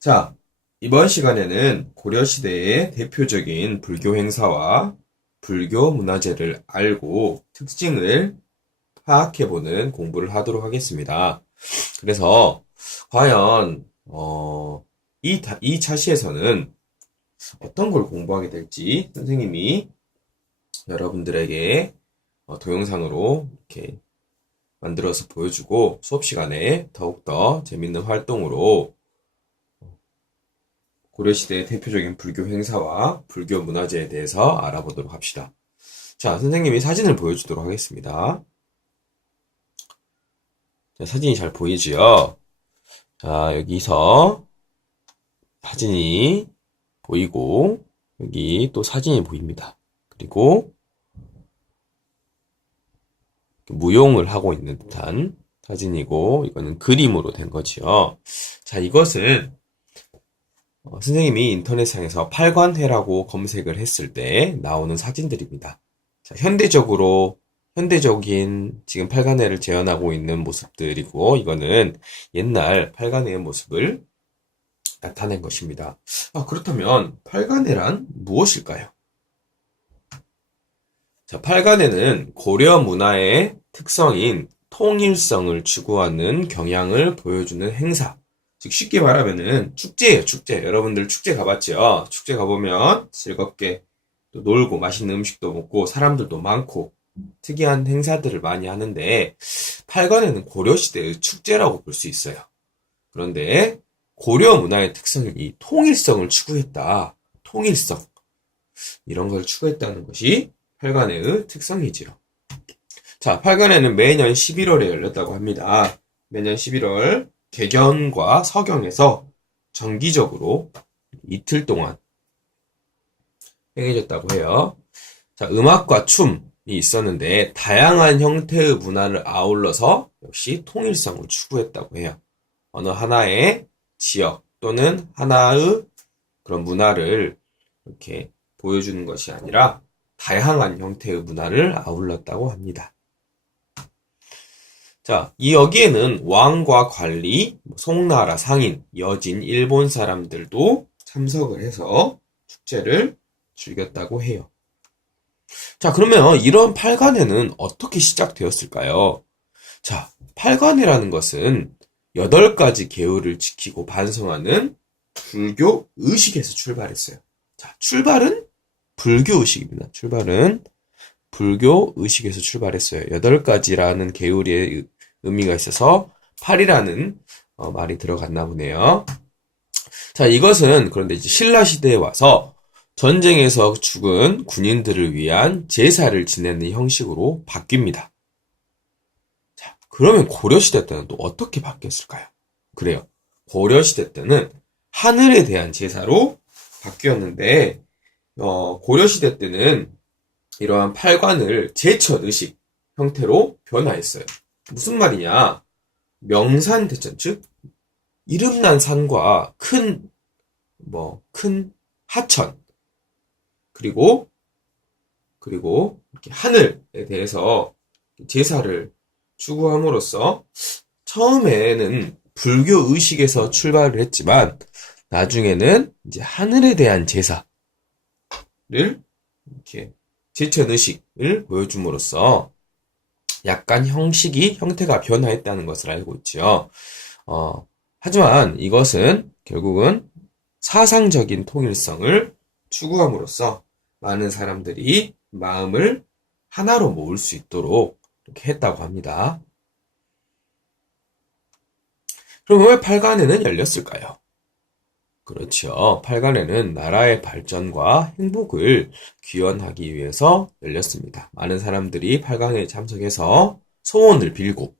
자, 이번 시간에는 고려시대의 대표적인 불교 행사와 불교 문화재를 알고 특징을 파악해보는 공부를 하도록 하겠습니다. 그래서, 과연, 이 차시에서는 어떤 걸 공부하게 될지 선생님이 여러분들에게 동영상으로 이렇게 만들어서 보여주고 수업 시간에 더욱더 재밌는 활동으로 고려시대의 대표적인 불교 행사와 불교 문화재에 대해서 알아보도록 합시다. 자, 선생님이 사진을 보여주도록 하겠습니다. 자, 사진이 잘 보이지요? 자, 여기서 사진이 보이고, 여기 또 사진이 보입니다. 그리고 무용을 하고 있는 듯한 사진이고, 이거는 그림으로 된 거지요. 자, 이것은 선생님이 인터넷상에서 팔관회라고 검색을 했을 때 나오는 사진들입니다. 자, 현대적인 지금 팔관회를 재현하고 있는 모습들이고, 이거는 옛날 팔관회의 모습을 나타낸 것입니다. 그렇다면 팔관회란 무엇일까요? 자, 팔관회는 고려 문화의 특성인 통일성을 추구하는 경향을 보여주는 행사. 즉 쉽게 말하면은 축제예요, 축제. 여러분들 축제 가봤죠? 축제 가보면 즐겁게 또 놀고 맛있는 음식도 먹고 사람들도 많고 특이한 행사들을 많이 하는데 팔관에는 고려시대의 축제라고 볼 수 있어요. 그런데 고려 문화의 특성이 이 통일성을 추구했다. 통일성. 이런 걸 추구했다는 것이 팔관의 특성이지요. 자, 팔관에는 매년 11월에 열렸다고 합니다. 매년 11월 개경과 서경에서 정기적으로 이틀 동안 행해졌다고 해요. 자, 음악과 춤이 있었는데 다양한 형태의 문화를 아울러서 역시 통일성을 추구했다고 해요. 어느 하나의 지역 또는 하나의 그런 문화를 이렇게 보여주는 것이 아니라 다양한 형태의 문화를 아울렀다고 합니다. 자, 여기에는 왕과 관리, 송나라 상인, 여진, 일본 사람들도 참석을 해서 축제를 즐겼다고 해요. 자, 그러면 이런 팔관회는 어떻게 시작되었을까요? 자, 팔관회라는 것은 8가지 계율을 지키고 반성하는 불교 의식에서 출발했어요. 자, 출발은 불교 의식입니다. 출발은 불교 의식에서 출발했어요. 8가지라는 계율의 의미가 있어서 8이라는 말이 들어갔나 보네요. 자, 이것은 그런데 이제 신라 시대에 와서 전쟁에서 죽은 군인들을 위한 제사를 지내는 형식으로 바뀝니다. 자, 그러면 고려시대 때는 또 어떻게 바뀌었을까요? 그래요. 고려시대 때는 하늘에 대한 제사로 바뀌었는데, 고려시대 때는 이러한 팔관을 제천의식 형태로 변화했어요. 무슨 말이냐? 명산대천, 즉 이름난 산과 큰 하천 그리고 이렇게 하늘에 대해서 제사를 추구함으로써 처음에는 불교 의식에서 출발을 했지만 나중에는 이제 하늘에 대한 제사를 이렇게 제천 의식을 보여줌으로써 약간 형태가 변화했다는 것을 알고 있죠. 하지만 이것은 결국은 사상적인 통일성을 추구함으로써 많은 사람들이 마음을 하나로 모을 수 있도록 이렇게 했다고 합니다. 그럼 왜 팔관회는 열렸을까요? 그렇죠. 팔관회는 나라의 발전과 행복을 기원하기 위해서 열렸습니다. 많은 사람들이 팔관회에 참석해서 소원을 빌고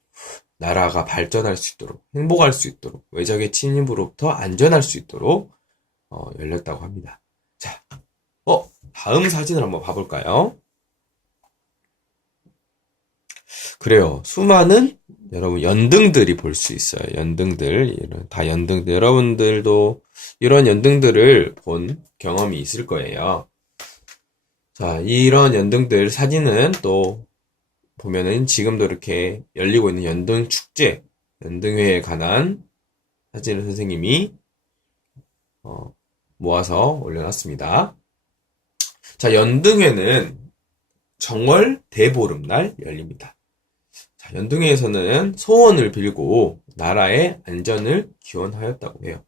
나라가 발전할 수 있도록, 행복할 수 있도록, 외적의 침입으로부터 안전할 수 있도록 열렸다고 합니다. 자, 다음 사진을 한번 봐볼까요? 그래요. 수많은 여러분 연등들이 볼 수 있어요. 연등들, 다 연등들. 여러분들도 이런 연등들을 본 경험이 있을 거예요. 자, 이런 연등들 사진은 또 보면은 지금도 이렇게 열리고 있는 연등 축제, 연등회에 관한 사진을 선생님이 모아서 올려놨습니다. 자, 연등회는 정월 대보름날 열립니다. 자, 연등회에서는 소원을 빌고 나라의 안전을 기원하였다고 해요.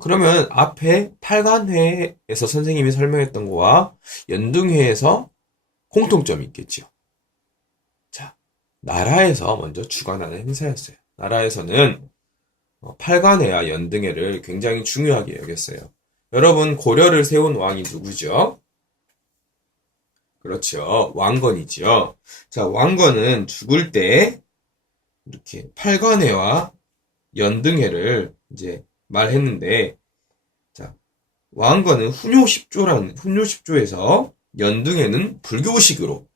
그러면 앞에 팔관회에서 선생님이 설명했던 거와 연등회에서 공통점이 있겠죠. 자, 나라에서 먼저 주관하는 행사였어요. 나라에서는 팔관회와 연등회를 굉장히 중요하게 여겼어요. 여러분, 고려를 세운 왕이 누구죠? 그렇죠. 왕건이죠. 자, 왕건은 죽을 때 이렇게 팔관회와 연등회를 이제 말했는데, 자, 왕건은 훈요 10조에서 연등회는 불교식으로,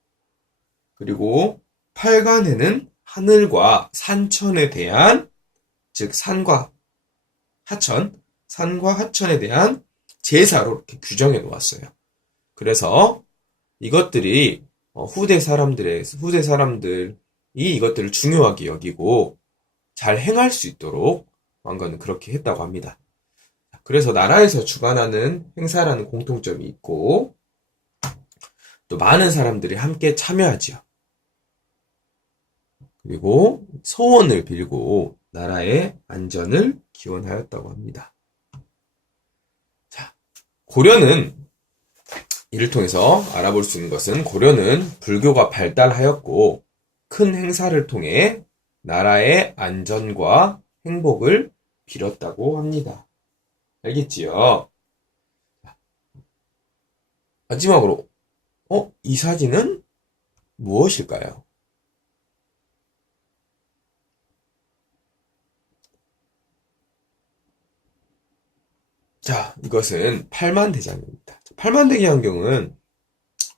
그리고 팔관회는 하늘과 산천에 대한, 즉 산과 하천에 대한 제사로 이렇게 규정해 놓았어요. 그래서 이것들이 후대 사람들이 이것들을 중요하게 여기고 잘 행할 수 있도록 왕건은 그렇게 했다고 합니다. 그래서 나라에서 주관하는 행사라는 공통점이 있고, 또 많은 사람들이 함께 참여하지요. 그리고 소원을 빌고 나라의 안전을 기원하였다고 합니다. 자, 고려는 이를 통해서 알아볼 수 있는 것은, 고려는 불교가 발달하였고 큰 행사를 통해 나라의 안전과 행복을 빌었다고 합니다. 알겠지요? 마지막으로 이 사진은 무엇일까요? 자, 이것은 팔만대장경입니다. 팔만대장경은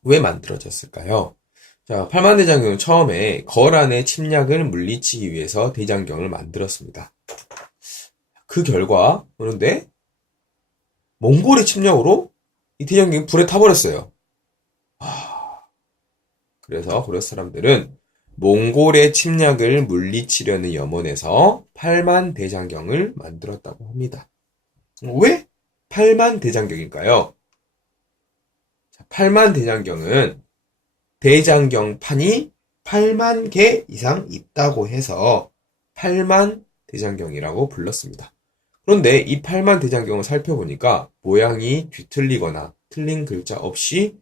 왜 만들어졌을까요? 자, 팔만대장경은 처음에 거란의 침략을 물리치기 위해서 대장경을 만들었습니다. 그 결과, 그런데 몽골의 침략으로 이 대장경이 불에 타버렸어요. 그래서 고려 사람들은 몽골의 침략을 물리치려는 염원에서 팔만대장경을 만들었다고 합니다. 왜 팔만대장경일까요? 팔만대장경은 대장경판이 8만 개 이상 있다고 해서 팔만대장경이라고 불렀습니다. 그런데 이 팔만대장경을 살펴보니까 모양이 뒤틀리거나 틀린 글자 없이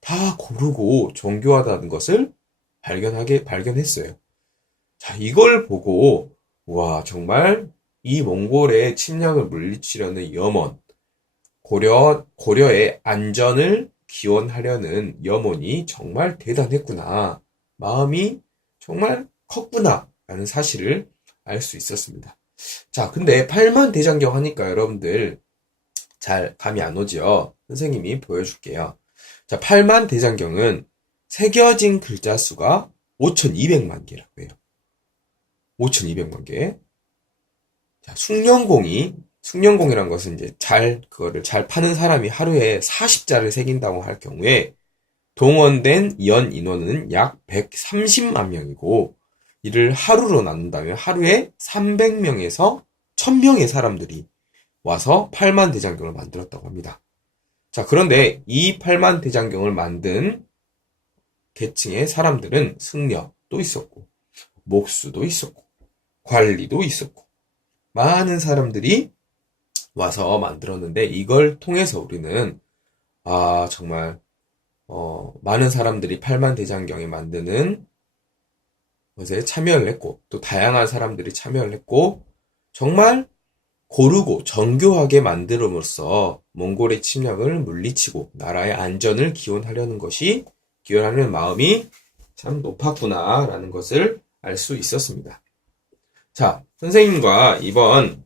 다 고르고 정교하다는 것을 발견했어요. 자, 이걸 보고, 와, 정말 이 몽골의 침략을 물리치려는 염원, 고려의 안전을 기원하려는 염원이 정말 대단했구나. 마음이 정말 컸구나. 라는 사실을 알 수 있었습니다. 자, 근데 팔만대장경 하니까 여러분들 잘 감이 안 오죠? 선생님이 보여줄게요. 자, 팔만대장경은 새겨진 글자 수가 5,200만 개라고 해요. 5,200만 개. 자, 숭령공이란 것은 이제 그거를 잘 파는 사람이 하루에 40자를 새긴다고 할 경우에 동원된 연 인원은 약 130만 명이고, 이를 하루로 나눈다면 하루에 300명에서 1000명의 사람들이 와서 팔만대장경을 만들었다고 합니다. 자, 그런데 이 팔만대장경을 만든 계층의 사람들은 승려도 있었고, 목수도 있었고, 관리도 있었고, 많은 사람들이 와서 만들었는데, 이걸 통해서 우리는 정말 많은 사람들이 팔만대장경에 만드는 것에 참여를 했고, 또 다양한 사람들이 참여를 했고, 정말 고르고 정교하게 만들음으로써 몽골의 침략을 물리치고 나라의 안전을 기원하려는 마음이 참 높았구나라는 것을 알 수 있었습니다. 자, 선생님과 이번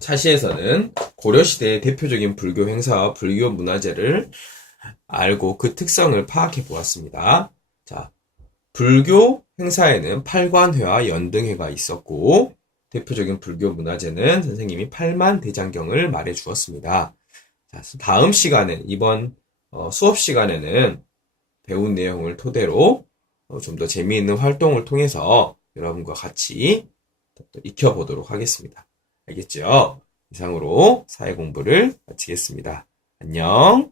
차시에서는 고려시대의 대표적인 불교 행사와 불교 문화재를 알고 그 특성을 파악해 보았습니다. 자, 불교 행사에는 팔관회와 연등회가 있었고, 대표적인 불교 문화재는 선생님이 팔만대장경을 말해 주었습니다. 자, 다음 시간에, 이번 수업 시간에는 배운 내용을 토대로 좀 더 재미있는 활동을 통해서 여러분과 같이 익혀보도록 하겠습니다. 알겠죠? 이상으로 사회 공부를 마치겠습니다. 안녕.